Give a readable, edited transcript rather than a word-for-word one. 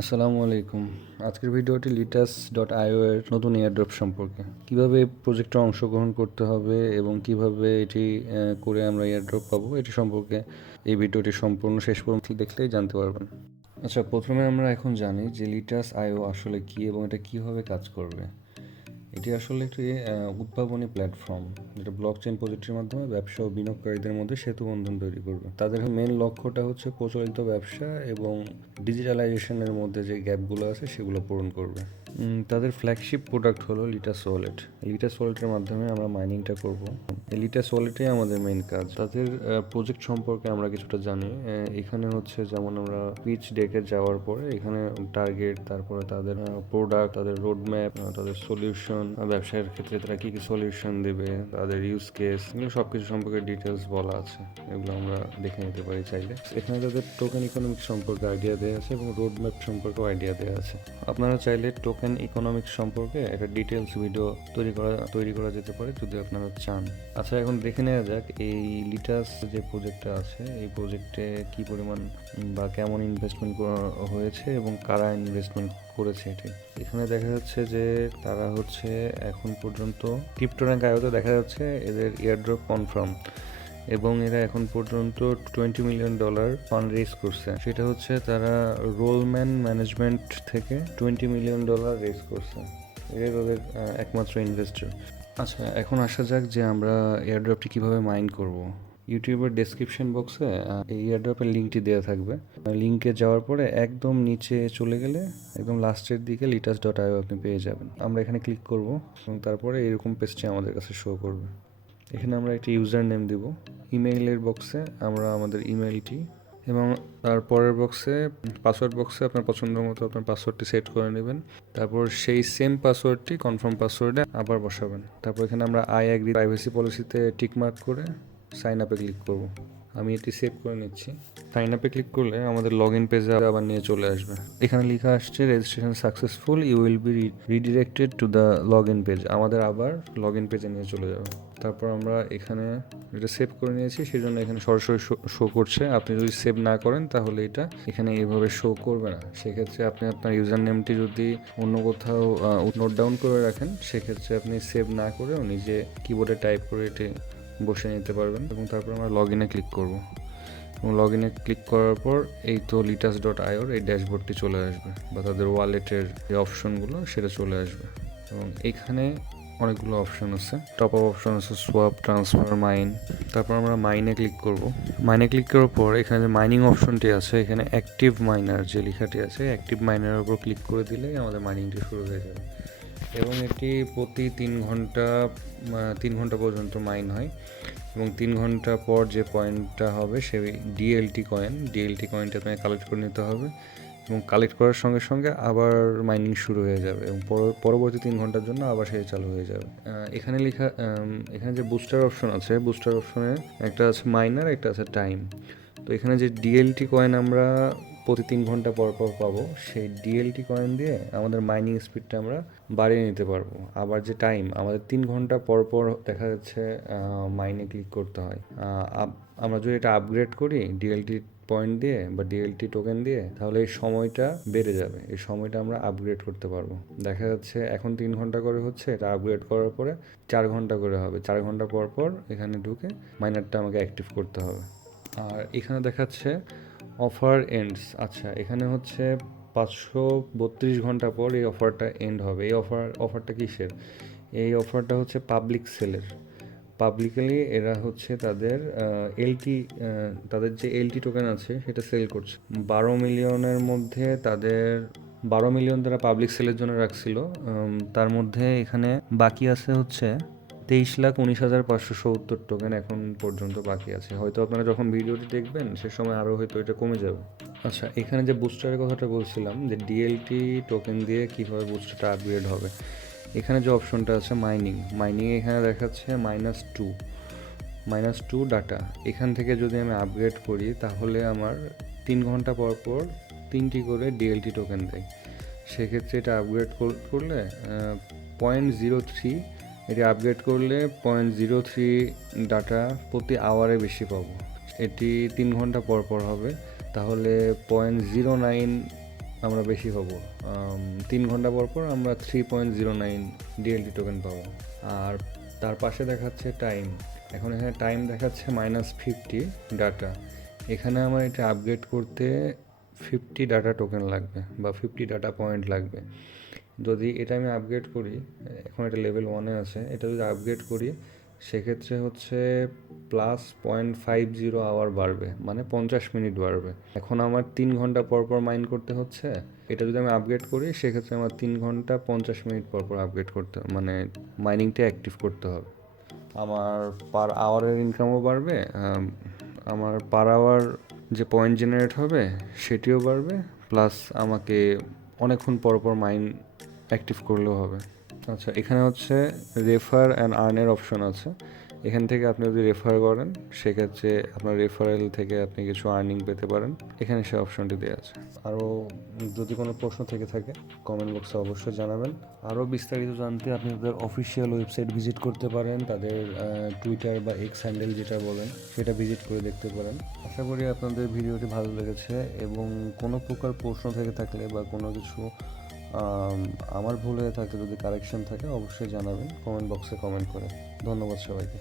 আসসালামু আলাইকুম। আজকের ভিডিওটি লিটাস.io এর নতুন এয়ারড্রপ সম্পর্কে। কিভাবে প্রজেক্টে অংশগ্রহণ করতে হবে এবং কিভাবে এটি করে আমরা এয়ারড্রপ পাবো এটি সম্পর্কে এই ভিডিওটি সম্পূর্ণ শেষ পর্যন্ত দেখলেই জানতে পারবেন। আচ্ছা, প্রথমে আমরা এখন জানি যে লিটাস.io আসলে কী এবং এটা কীভাবে কাজ করবে। এটি আসলে একটি উদ্ভাবনী প্ল্যাটফর্ম যেটা ব্লকচেন প্রযুক্তির মাধ্যমে ব্যবসা ও বিনিয়োগকারীদের মধ্যে সেতু বন্ধন তৈরি করবে। তাদের মেন লক্ষ্যটা হচ্ছে প্রচলিত ব্যবসা এবং ডিজিটালাইজেশনের মধ্যে যে গ্যাপগুলো আছে সেগুলো পূরণ করবে। তাদের ফ্ল্যাগশিপ প্রোডাক্ট হলো লিটাস ওয়ালেট। লিটাস ওয়ালেটের মাধ্যমে আমরা মাইনিংটা করব। এই লিটাস ওয়ালেটেই আমাদের মেন কাজ। তাদের প্রজেক্ট সম্পর্কে আমরা কিছুটা জানি। এখানে হচ্ছে যেমন আমরা পিচ ডেকে যাওয়ার পরে এখানে টার্গেট, তারপরে তাদের প্রোডাক্ট, তাদের রোডম্যাপ, তাদের সলিউশন, ব্যবসায়ের ক্ষেত্রে তারা কী কী সলিউশন দেবে, তাদের ইউজ কেস, এগুলো সব কিছু সম্পর্কে ডিটেলস বলা আছে। এগুলো আমরা দেখে নিতে পারি চাইলে। এখানে তাদের টোকেন ইকোনমিক্স সম্পর্কে আইডিয়া দেওয়া আছে এবং রোডম্যাপ সম্পর্কেও আইডিয়া দেওয়া আছে। আপনারা চাইলে টোকেন ইকোনমিক্স সম্পর্কে একটা ডিটেলস ভিডিও তৈরি করা যেতে পারে যদি আপনারা চান। আচ্ছা, এখন দেখে নেওয়া যাক এই লিটাস যে প্রজেক্টটা আছে এই প্রজেক্টে কি পরিমাণ বা কেমন ইনভেস্টমেন্ট হয়েছে এবং কারা ইনভেস্টমেন্ট করেছে এটি। এখানে দেখা যাচ্ছে যে তারা হচ্ছে এখন পর্যন্ত ক্রিপ্টোর্যাঙ্ক.ioতে দেখা যাচ্ছে এদের এয়ারড্রপ কনফার্ম এবং এরা এখন পর্যন্ত $20 মিলিয়ন ফান্ড রেজ করছে। সেটা হচ্ছে তারা রোলম্যান ম্যানেজমেন্ট থেকে $20 মিলিয়ন রেজ করছে। এরা তাদের একমাত্র ইনভেস্টর। আচ্ছা, এখন আসা যাক যে আমরা এয়ারড্রপটি কিভাবে মাইন করব। ইউটিউবের ডেসক্রিপশন বক্সে এই এয়ারড্রপের লিঙ্কটি দেওয়া থাকবে। লিঙ্কে যাওয়ার পরে একদম নিচে চলে গেলে একদম লাস্টের দিকে লিটাস.io আপনি পেয়ে যাবেন। আমরা এখানে ক্লিক করব এবং তারপরে এরকম পেজটি আমাদের কাছে শো করবে। এখানে আমরা একটি ইউজার নেম দিব। ইমেইলের বক্সে আমরা আমাদের ইমেইলটি এবং তারপরের বক্সে পাসওয়ার্ড বক্সে আপনার পছন্দ মতো আপনার পাসওয়ার্ডটি সেট করে নেবেন। তারপর সেই সেম পাসওয়ার্ডটি কনফার্ম পাসওয়ার্ডে আবার বসাবেন। তারপর এখানে আমরা আই অ্যাগ্রি প্রাইভেসি পলিসিতে টিকমার্ক করে সাইন আপে ক্লিক করব। আমি এটি সেভ করে নিচ্ছি। সাইন আপে ক্লিক করলে আমাদের লগ ইন পেজে আবার নিয়ে চলে আসবে। এখানে লেখা আসছে registration successful, you will be redirected to the log in page. আমাদের আবার লগ ইন পেজে নিয়ে চলে যাবে। তারপর আমরা এখানে এটা সেভ করে নিয়েছি, সেই জন্য এখানে সরাসরি শো করছে। আপনি যদি সেভ না করেন তাহলে এটা এখানে এইভাবে শো করবে না। সেক্ষেত্রে আপনি আপনার ইউজার নেমটি যদি অন্য কোথাও নোট ডাউন করে রাখেন, সেক্ষেত্রে আপনি সেভ না করেও নিজে কিবোর্ডে টাইপ করে এটি বসে নিতে পারবেন। এবং তারপর আমরা লগ ইনে ক্লিক করব এবং লগ ইনে ক্লিক করার পর এই তো লিটাস.ioর এই ড্যাশবোর্ডটি চলে আসবে বা তাদের ওয়ালেটের যে অপশনগুলো সেটা চলে আসবে। এবং এখানে অনেকগুলো অপশন আছে। টপ আপ অপশন আছে, সোয়াপ, ট্রান্সফার, মাইন। তারপর আমরা মাইনে ক্লিক করব। মাইনে ক্লিক করার পর এখানে যে মাইনিং অপশনটি আছে, এখানে অ্যাক্টিভ মাইনার যে লেখাটি আছে, অ্যাক্টিভ মাইনারের উপর ক্লিক করে দিলেই আমাদের মাইনিংটি শুরু হয়ে যাবে। এবং এটি প্রতি 3 ঘন্টা পর্যন্ত মাইন হয় এবং 3 ঘন্টা পর যে পয়েন্টটা হবে সে ডিএলটি কয়েনটা আপনাকে কালেক্ট করে নিতে হবে এবং কালেক্ট করার সঙ্গে সঙ্গে আবার মাইনিং শুরু হয়ে যাবে এবং পরবর্তী 3 ঘন্টার জন্য আবার সে চালু হয়ে যাবে। এখানে যে বুস্টার অপশন আছে, বুস্টার অপশনে একটা আছে মাইনার, একটা আছে টাইম। তো এখানে যে ডিএলটি কয়েন আমরা প্রতি 3 ঘন্টা পর পর পাবো, সেই ডিএলটি কয়েন দিয়ে আমাদের মাইনিং স্পিডটা আমরা বাড়িয়ে নিতে পারবো। আবার যে টাইম, আমাদের 3 ঘন্টা পর পর দেখা যাচ্ছে মাইনে ক্লিক করতে হয়। আমরা যদি এটা আপগ্রেড করি ডিএলটি পয়েন্ট দিয়ে বা ডিএলটি টোকেন দিয়ে, তাহলে এই সময়টা বেড়ে যাবে। এই সময়টা আমরা আপগ্রেড করতে পারবো। দেখা যাচ্ছে এখন 3 ঘন্টা করে হচ্ছে, এটা আপগ্রেড করার পরে 4 ঘন্টা করে হবে। 4 ঘন্টা পর পর এখানে ঢুকে মাইনারটা আমাকে অ্যাক্টিভ করতে হবে। আর এখানে দেখাচ্ছে অফার এন্ডস। আচ্ছা, এখানে হচ্ছে 532 ঘন্টা পর এই অফারটা এন্ড হবে। এই অফারটা কিসের? এই অফারটা হচ্ছে পাবলিক সেলের। পাবলিকলি এরা হচ্ছে তাদের যে এলটি টোকেন আছে সেটা সেল করছে। 12 মিলিয়নের মধ্যে তাদের 12 মিলিয়ন তারা পাবলিক সেলের জন্য রাখছিল। তার মধ্যে এখানে বাকি আছে হচ্ছে 23,19,570 টোকেন এখন পর্যন্ত বাকি আছে। হয়তো আপনারা যখন ভিডিওটি দেখবেন সে সময় আরও হয়তো এটা কমে যাবে। আচ্ছা, এখানে যে বুস্টারের কথাটা বলছিলাম যে ডিএলটি টোকেন দিয়ে কীভাবে বুস্টারটা আপগ্রেড হবে, এখানে যে অপশনটা আছে মাইনিংয়ে এখানে দেখাচ্ছে -2 ডাটা। এখান থেকে যদি আমি আপগ্রেড করি তাহলে আমার 3 ঘন্টা পর পর 3টি করে ডিএলটি টোকেন দেয়। সেক্ষেত্রে এটা আপগ্রেড করলে 0.03, এটি আপগ্রেড করলে 0.03 ডাটা প্রতি আওয়ারে বেশি পাবো। এটি 3 ঘন্টা পর পর হবে, তাহলে 0.09 আমরা বেশি হব। 3 ঘন্টা পর পর আমরা 3.09 ডিএলটি টোকেন পাবো। আর তার পাশে দেখাচ্ছে টাইম। এখন এখানে টাইম দেখাচ্ছে -50 ডাটা। এখানে আমার এটা আপগ্রেড করতে 50 ডাটা টোকেন লাগবে বা 50 ডাটা পয়েন্ট লাগবে। যদি এটা আমি আপগ্রেড করি, এখন এটা লেভেল 1-এ আছে, এটা যদি আপগ্রেড করি সেক্ষেত্রে হচ্ছে +0.50 আওয়ার বাড়বে, মানে 50 মিনিট বাড়বে। এখন আমার 3 ঘন্টা পর পর মাইন করতে হচ্ছে। এটা যদি আমি আপগ্রেড করি সেক্ষেত্রে আমার 3 ঘন্টা 50 মিনিট পর পর আপগ্রেড করতে, মানে মাইনিংটা অ্যাক্টিভ করতে হবে। আমার পার আওয়ারের ইনকামও বাড়বে, আমার পার আওয়ার যে পয়েন্ট জেনারেট হবে সেটিও বাড়বে, প্লাস আমাকে অনেকক্ষণ পর পর মাইন অ্যাক্টিভ করলেও হবে। আচ্ছা, এখানে হচ্ছে রেফার অ্যান্ড আর্নের অপশন আছে। এখান থেকে আপনি যদি রেফার করেন সেক্ষেত্রে আপনার রেফারেল থেকে আপনি কিছু আর্নিং পেতে পারেন। এখানে সে অপশনটি দেওয়া আছে। আরও যদি কোনো প্রশ্ন থেকে থাকে কমেন্ট বক্সে অবশ্যই জানাবেন। আরও বিস্তারিত জানতে আপনি তাদের অফিসিয়াল ওয়েবসাইট ভিজিট করতে পারেন, তাদের টুইটার বা এক্স হ্যান্ডেল যেটা বলেন সেটা ভিজিট করে দেখতে পারেন। আশা করি আপনাদের ভিডিওটি ভালো লেগেছে, এবং কোনো প্রকার প্রশ্ন থেকে থাকলে বা কোনো কিছু আমার ভুল হয়ে থাকে, যদি কারেকশন থাকে অবশ্যই জানাবেন কমেন্ট বক্সে কমেন্ট করে। ধন্যবাদ সবাইকে।